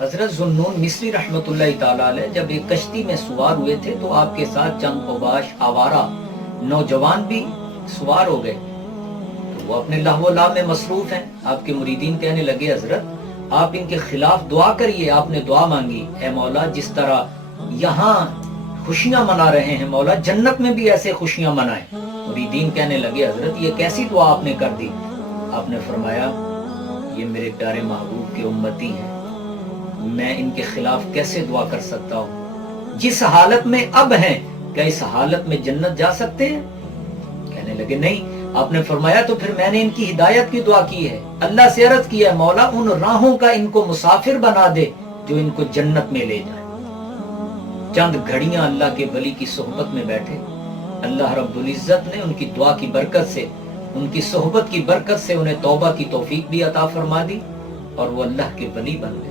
حضرت ذوالنون مصری رحمۃ اللہ تعالی علیہ جب ایک کشتی میں سوار ہوئے تھے تو آپ کے ساتھ چند اوباش آوارہ نوجوان بھی سوار ہو گئے، تو وہ اپنے لہو و لعب میں مصروف ہیں۔ آپ کے مریدین کہنے لگے حضرت آپ ان کے خلاف دعا کریے۔ آپ نے دعا مانگی، اے مولا جس طرح یہاں خوشیاں منا رہے ہیں مولا جنت میں بھی ایسے خوشیاں منائیں۔ مریدین کہنے لگے حضرت یہ کیسی دعا آپ نے کر دی؟ آپ نے فرمایا یہ میرے پیارے محبوب کے امتی ہیں، میں ان کے خلاف کیسے دعا کر سکتا ہوں؟ جس حالت میں اب ہیں کیا اس حالت میں جنت جا سکتے ہیں؟ کہنے لگے نہیں۔ آپ نے فرمایا تو پھر میں نے ان کی ہدایت کی دعا کی ہے، اللہ سے عرض کیا ہے مولا ان راہوں کا ان کو مسافر بنا دے جو ان کو جنت میں لے جائے۔ چند گھڑیاں اللہ کے ولی کی صحبت میں بیٹھے، اللہ رب العزت نے ان کی دعا کی برکت سے، ان کی صحبت کی برکت سے انہیں توبہ کی توفیق بھی عطا فرما دی اور وہ اللہ کے ولی بن گئے۔